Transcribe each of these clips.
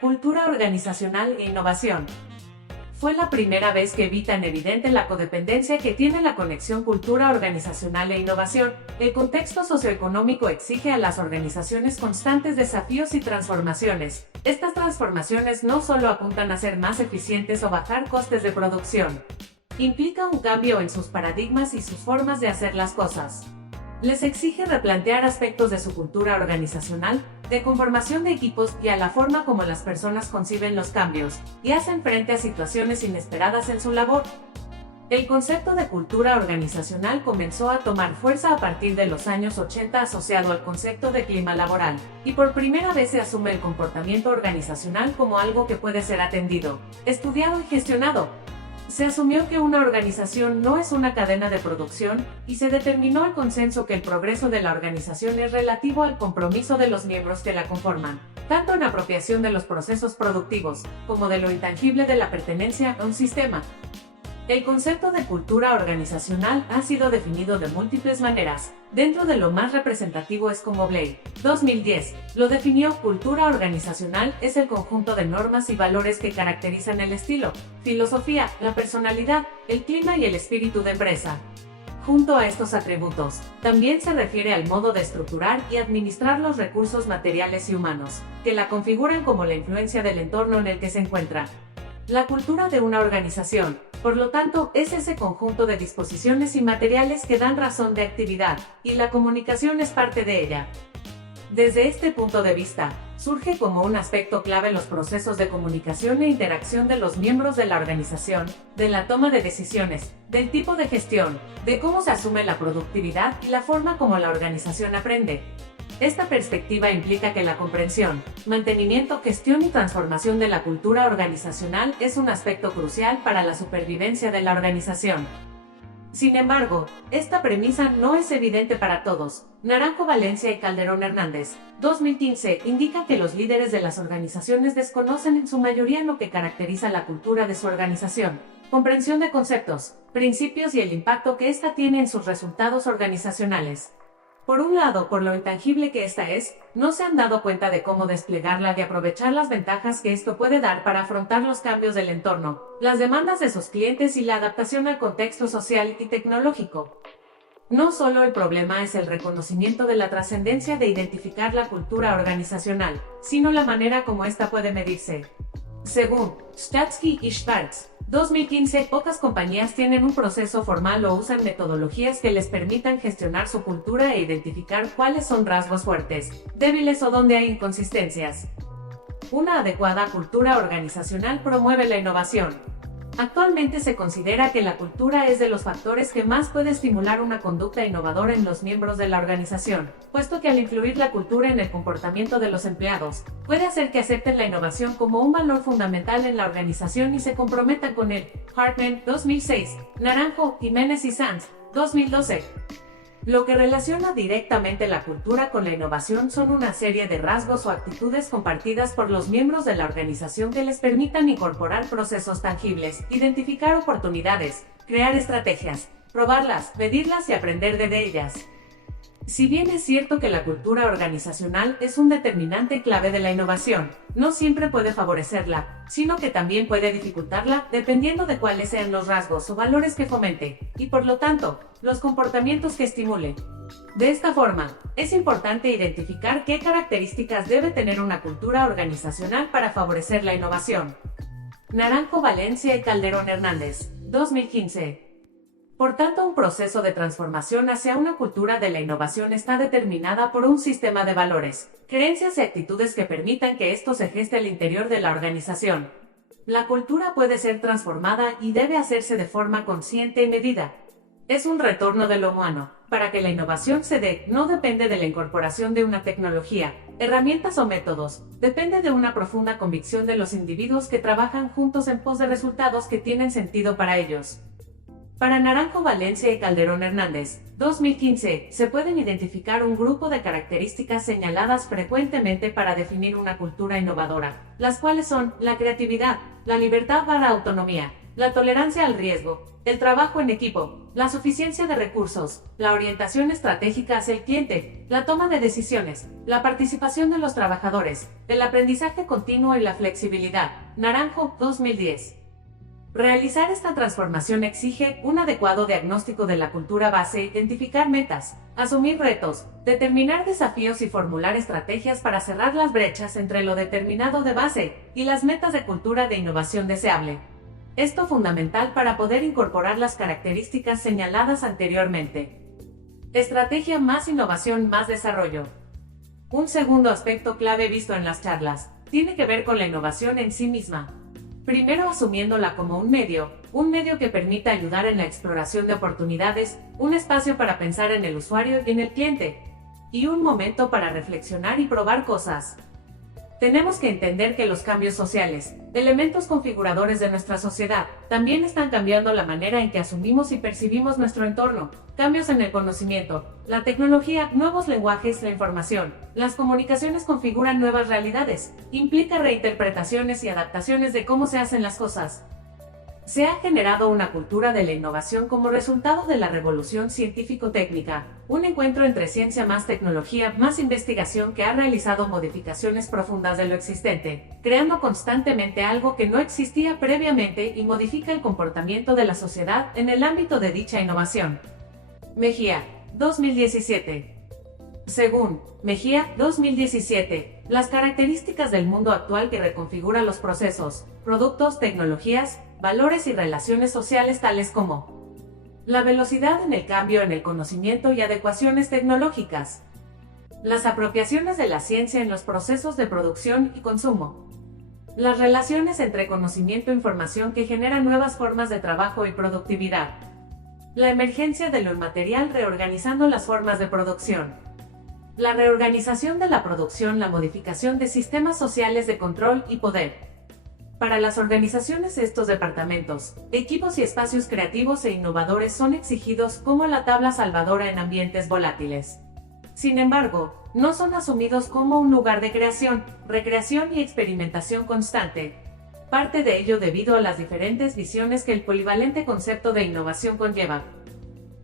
Cultura organizacional e innovación. Fue la primera vez que vi tan evidente la codependencia que tiene la conexión cultura organizacional e innovación. El contexto socioeconómico exige a las organizaciones constantes desafíos y transformaciones. Estas transformaciones no solo apuntan a ser más eficientes o bajar costes de producción. Implica un cambio en sus paradigmas y sus formas de hacer las cosas. Les exige replantear aspectos de su cultura organizacional, de conformación de equipos y a la forma como las personas conciben los cambios, y hacen frente a situaciones inesperadas en su labor. El concepto de cultura organizacional comenzó a tomar fuerza a partir de los años 80 asociado al concepto de clima laboral, y por primera vez se asume el comportamiento organizacional como algo que puede ser atendido, estudiado y gestionado. Se asumió que una organización no es una cadena de producción, y se determinó el consenso que el progreso de la organización es relativo al compromiso de los miembros que la conforman, tanto en apropiación de los procesos productivos, como de lo intangible de la pertenencia a un sistema. El concepto de cultura organizacional ha sido definido de múltiples maneras. Dentro de lo más representativo es como Blake, 2010, lo definió: cultura organizacional es el conjunto de normas y valores que caracterizan el estilo, filosofía, la personalidad, el clima y el espíritu de empresa. Junto a estos atributos, también se refiere al modo de estructurar y administrar los recursos materiales y humanos, que la configuran como la influencia del entorno en el que se encuentra. La cultura de una organización, por lo tanto, es ese conjunto de disposiciones y materiales que dan razón de actividad, y la comunicación es parte de ella. Desde este punto de vista, surge como un aspecto clave los procesos de comunicación e interacción de los miembros de la organización, de la toma de decisiones, del tipo de gestión, de cómo se asume la productividad y la forma como la organización aprende. Esta perspectiva implica que la comprensión, mantenimiento, gestión y transformación de la cultura organizacional es un aspecto crucial para la supervivencia de la organización. Sin embargo, esta premisa no es evidente para todos. Naranjo Valencia y Calderón Hernández, 2015, indica que los líderes de las organizaciones desconocen en su mayoría lo que caracteriza la cultura de su organización, comprensión de conceptos, principios y el impacto que ésta tiene en sus resultados organizacionales. Por un lado, por lo intangible que esta es, no se han dado cuenta de cómo desplegarla y aprovechar las ventajas que esto puede dar para afrontar los cambios del entorno, las demandas de sus clientes y la adaptación al contexto social y tecnológico. No solo el problema es el reconocimiento de la trascendencia de identificar la cultura organizacional, sino la manera como esta puede medirse. Según Statsky y Schwartz, 2015, pocas compañías tienen un proceso formal o usan metodologías que les permitan gestionar su cultura e identificar cuáles son rasgos fuertes, débiles o donde hay inconsistencias. Una adecuada cultura organizacional promueve la innovación. Actualmente se considera que la cultura es de los factores que más puede estimular una conducta innovadora en los miembros de la organización, puesto que al influir la cultura en el comportamiento de los empleados, puede hacer que acepten la innovación como un valor fundamental en la organización y se comprometan con él. Hartman, 2006, Naranjo, Jiménez y Sanz, 2012. Lo que relaciona directamente la cultura con la innovación son una serie de rasgos o actitudes compartidas por los miembros de la organización que les permitan incorporar procesos tangibles, identificar oportunidades, crear estrategias, probarlas, medirlas y aprender de ellas. Si bien es cierto que la cultura organizacional es un determinante clave de la innovación, no siempre puede favorecerla, sino que también puede dificultarla dependiendo de cuáles sean los rasgos o valores que fomente, y por lo tanto, los comportamientos que estimule. De esta forma, es importante identificar qué características debe tener una cultura organizacional para favorecer la innovación. Naranjo Valencia y Calderón Hernández, 2015. Por tanto, un proceso de transformación hacia una cultura de la innovación está determinada por un sistema de valores, creencias y actitudes que permitan que esto se geste al interior de la organización. La cultura puede ser transformada y debe hacerse de forma consciente y medida. Es un retorno de lo humano. Para que la innovación se dé, no depende de la incorporación de una tecnología, herramientas o métodos, depende de una profunda convicción de los individuos que trabajan juntos en pos de resultados que tienen sentido para ellos. Para Naranjo Valencia y Calderón Hernández, 2015, se pueden identificar un grupo de características señaladas frecuentemente para definir una cultura innovadora, las cuales son la creatividad, la libertad/autonomía, la tolerancia al riesgo, el trabajo en equipo, la suficiencia de recursos, la orientación estratégica hacia el cliente, la toma de decisiones, la participación de los trabajadores, el aprendizaje continuo y la flexibilidad. Naranjo, 2010. Realizar esta transformación exige un adecuado diagnóstico de la cultura base, identificar metas, asumir retos, determinar desafíos y formular estrategias para cerrar las brechas entre lo determinado de base y las metas de cultura de innovación deseable. Esto es fundamental para poder incorporar las características señaladas anteriormente. Estrategia más innovación más desarrollo. Un segundo aspecto clave visto en las charlas tiene que ver con la innovación en sí misma. Primero asumiéndola como un medio que permita ayudar en la exploración de oportunidades, un espacio para pensar en el usuario y en el cliente, y un momento para reflexionar y probar cosas. Tenemos que entender que los cambios sociales, elementos configuradores de nuestra sociedad, también están cambiando la manera en que asumimos y percibimos nuestro entorno. Cambios en el conocimiento, la tecnología, nuevos lenguajes, la información, las comunicaciones configuran nuevas realidades, implica reinterpretaciones y adaptaciones de cómo se hacen las cosas. Se ha generado una cultura de la innovación como resultado de la revolución científico-técnica, un encuentro entre ciencia más tecnología más investigación que ha realizado modificaciones profundas de lo existente, creando constantemente algo que no existía previamente y modifica el comportamiento de la sociedad en el ámbito de dicha innovación. Mejía, 2017. Según Mejía, 2017, las características del mundo actual que reconfigura los procesos, productos, tecnologías, valores y relaciones sociales tales como la velocidad en el cambio en el conocimiento y adecuaciones tecnológicas, las apropiaciones de la ciencia en los procesos de producción y consumo, las relaciones entre conocimiento e información que generan nuevas formas de trabajo y productividad, la emergencia de lo inmaterial reorganizando las formas de producción, la reorganización de la producción, la modificación de sistemas sociales de control y poder. Para las organizaciones estos departamentos, equipos y espacios creativos e innovadores son exigidos como la tabla salvadora en ambientes volátiles. Sin embargo, no son asumidos como un lugar de creación, recreación y experimentación constante. Parte de ello debido a las diferentes visiones que el polivalente concepto de innovación conlleva.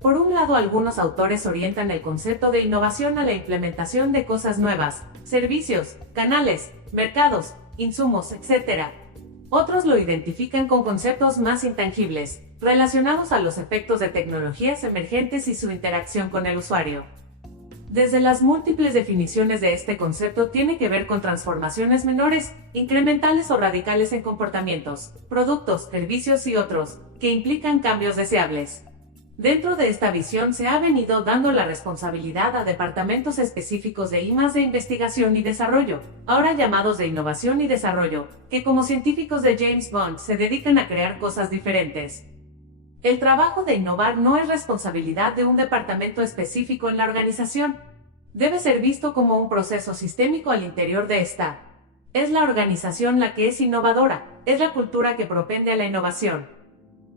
Por un lado, algunos autores orientan el concepto de innovación a la implementación de cosas nuevas, servicios, canales, mercados, insumos, etc. Otros lo identifican con conceptos más intangibles, relacionados a los efectos de tecnologías emergentes y su interacción con el usuario. Desde las múltiples definiciones de este concepto tiene que ver con transformaciones menores, incrementales o radicales en comportamientos, productos, servicios y otros, que implican cambios deseables. Dentro de esta visión se ha venido dando la responsabilidad a departamentos específicos de I+D investigación y desarrollo, ahora llamados de innovación y desarrollo, que como científicos de James Bond se dedican a crear cosas diferentes. El trabajo de innovar no es responsabilidad de un departamento específico en la organización. Debe ser visto como un proceso sistémico al interior de esta. Es la organización la que es innovadora, es la cultura que propende a la innovación.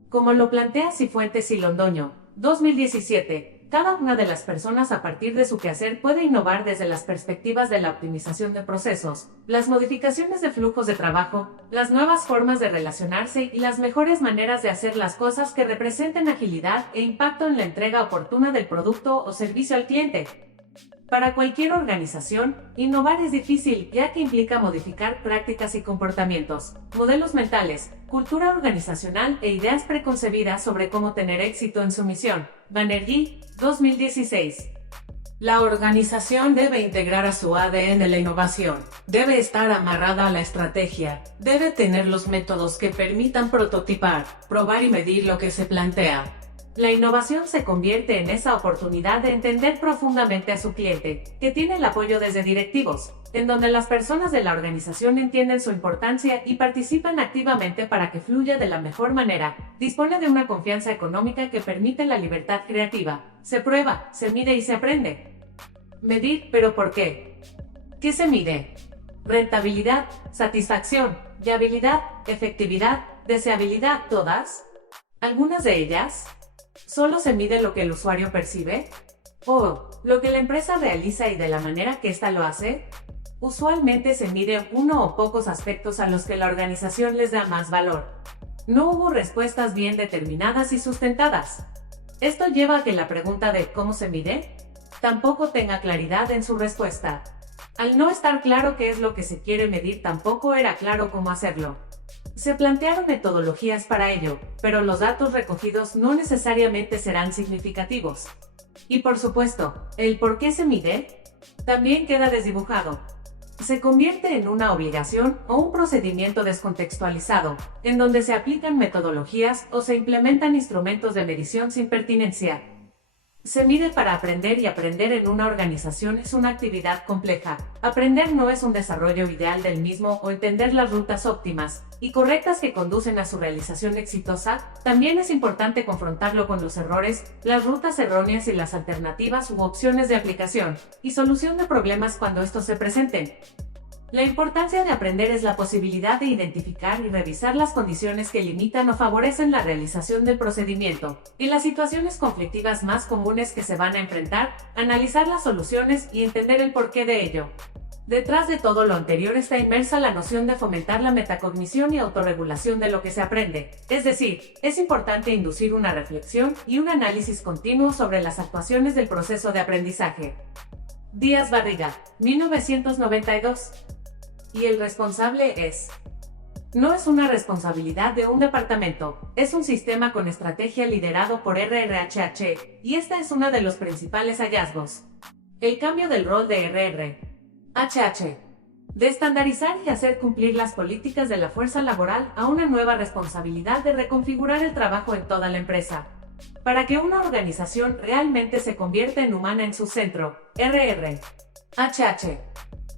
Como lo plantea Cifuentes y Londoño, 2017, cada una de las personas a partir de su quehacer puede innovar desde las perspectivas de la optimización de procesos, las modificaciones de flujos de trabajo, las nuevas formas de relacionarse y las mejores maneras de hacer las cosas que representen agilidad e impacto en la entrega oportuna del producto o servicio al cliente. Para cualquier organización, innovar es difícil ya que implica modificar prácticas y comportamientos, modelos mentales, cultura organizacional e ideas preconcebidas sobre cómo tener éxito en su misión. Banerjee, 2016. La organización debe integrar a su ADN la innovación, debe estar amarrada a la estrategia, debe tener los métodos que permitan prototipar, probar y medir lo que se plantea. La innovación se convierte en esa oportunidad de entender profundamente a su cliente, que tiene el apoyo desde directivos, en donde las personas de la organización entienden su importancia y participan activamente para que fluya de la mejor manera, dispone de una confianza económica que permite la libertad creativa, se prueba, se mide y se aprende. Medir, ¿pero por qué? ¿Qué se mide? Rentabilidad, satisfacción, viabilidad, efectividad, deseabilidad, ¿todas? ¿Algunas de ellas? ¿Solo se mide lo que el usuario percibe? ¿O lo que la empresa realiza y de la manera que ésta lo hace? Usualmente se mide uno o pocos aspectos a los que la organización les da más valor. No hubo respuestas bien determinadas y sustentadas. Esto lleva a que la pregunta de ¿cómo se mide? Tampoco tenga claridad en su respuesta. Al no estar claro qué es lo que se quiere medir, tampoco era claro cómo hacerlo. Se plantearon metodologías para ello, pero los datos recogidos no necesariamente serán significativos. Y por supuesto, el por qué se mide también queda desdibujado. Se convierte en una obligación o un procedimiento descontextualizado, en donde se aplican metodologías o se implementan instrumentos de medición sin pertinencia. Se mide para aprender, y aprender en una organización es una actividad compleja. Aprender no es un desarrollo ideal del mismo o entender las rutas óptimas y correctas que conducen a su realización exitosa. También es importante confrontarlo con los errores, las rutas erróneas y las alternativas u opciones de aplicación y solución de problemas cuando estos se presenten. La importancia de aprender es la posibilidad de identificar y revisar las condiciones que limitan o favorecen la realización del procedimiento, y las situaciones conflictivas más comunes que se van a enfrentar, analizar las soluciones y entender el porqué de ello. Detrás de todo lo anterior está inmersa la noción de fomentar la metacognición y autorregulación de lo que se aprende, es decir, es importante inducir una reflexión y un análisis continuo sobre las actuaciones del proceso de aprendizaje. Díaz Barriga, 1992. Y el responsable es. No es una responsabilidad de un departamento, es un sistema con estrategia liderado por RRHH, y esta es uno de los principales hallazgos. El cambio del rol de RRHH, de estandarizar y hacer cumplir las políticas de la fuerza laboral, a una nueva responsabilidad de reconfigurar el trabajo en toda la empresa. Para que una organización realmente se convierta en humana en su centro, RRHH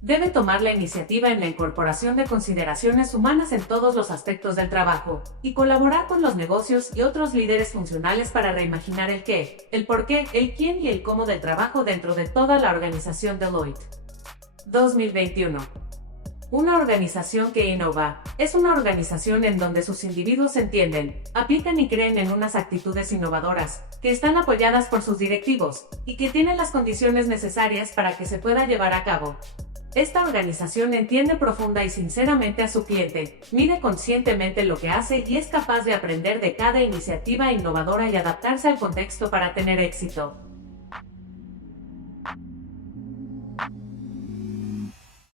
debe tomar la iniciativa en la incorporación de consideraciones humanas en todos los aspectos del trabajo, y colaborar con los negocios y otros líderes funcionales para reimaginar el qué, el por qué, el quién y el cómo del trabajo dentro de toda la organización Deloitte. 2021. Una organización que innova es una organización en donde sus individuos entienden, aplican y creen en unas actitudes innovadoras, que están apoyadas por sus directivos, y que tienen las condiciones necesarias para que se pueda llevar a cabo. Esta organización entiende profunda y sinceramente a su cliente, mide conscientemente lo que hace y es capaz de aprender de cada iniciativa innovadora y adaptarse al contexto para tener éxito.